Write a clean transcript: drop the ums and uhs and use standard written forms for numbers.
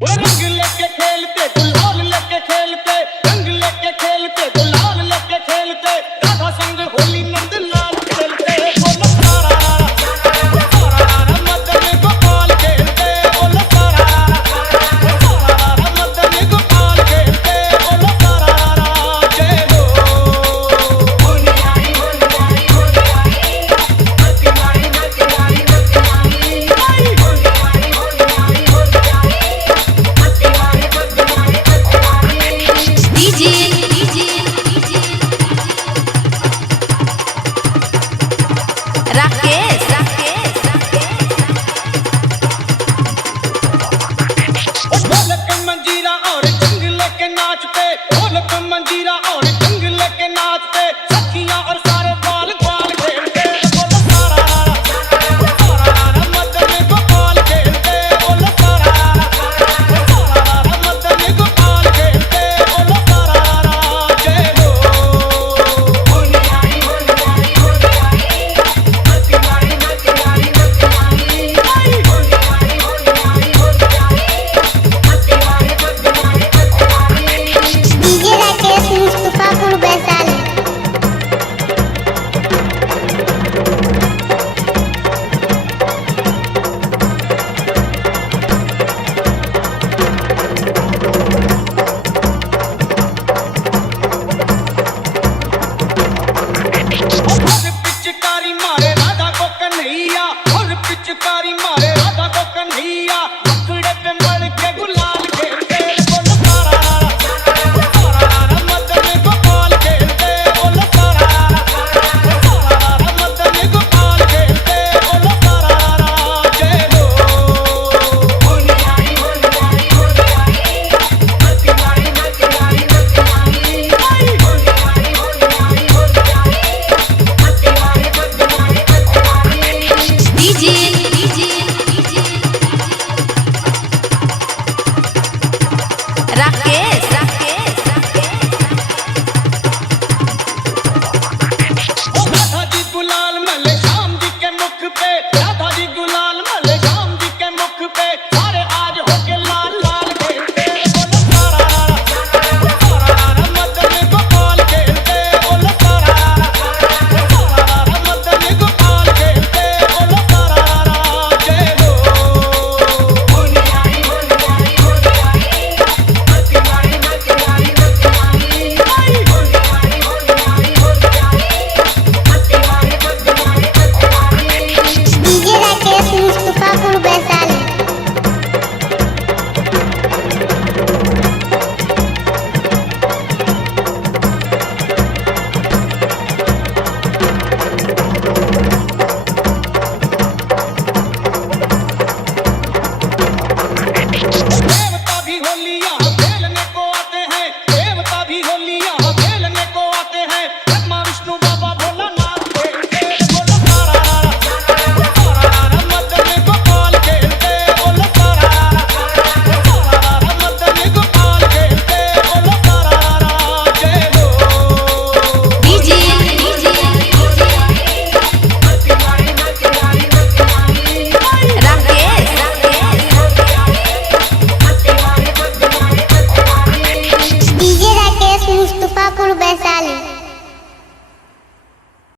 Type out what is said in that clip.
रंग लेके खेलते गुलाल लेके खेलते, रंग लेके खेलते गुलाल लेके खेलते, राधा संग होली नंद लाल खेलते। बोलो सारा सारा मदन गोपाल खेलते, बोलो सारा मदन गोपाल खेलते, बोलो सारा जय हो। होली आई होली आई होली आई, मस्ती मारी मस्ती मारी मस्ती मारी, होली आई होली आई होली आई, मस्ती मारी मस्ती मारी मस्ती मारी। डीजे राकेश ढोलक मंजीरा और जंग लेके नाचते, ढोलक मंजीरा और जंग लेके नाचते, सखियां और सारे बाल बाल खेलते। बोलो सारा मदन गोपाल खेलते, बोलो सारा मदन गोपाल खेलते, बोलो सारा जय हो। होली आई होली आई होली आई, मस्ती मारी मस्ती मारी मस्ती मारी, होली आई होली आई होली आई, मस्ती मारी मस्ती मारी मस्ती मारी। डीजे राकेश मुस्तफापुर वैशाली। और पिचकारी मारे राधा को कन्हैया, और पिचकारी मारे राधा को कन्हैया।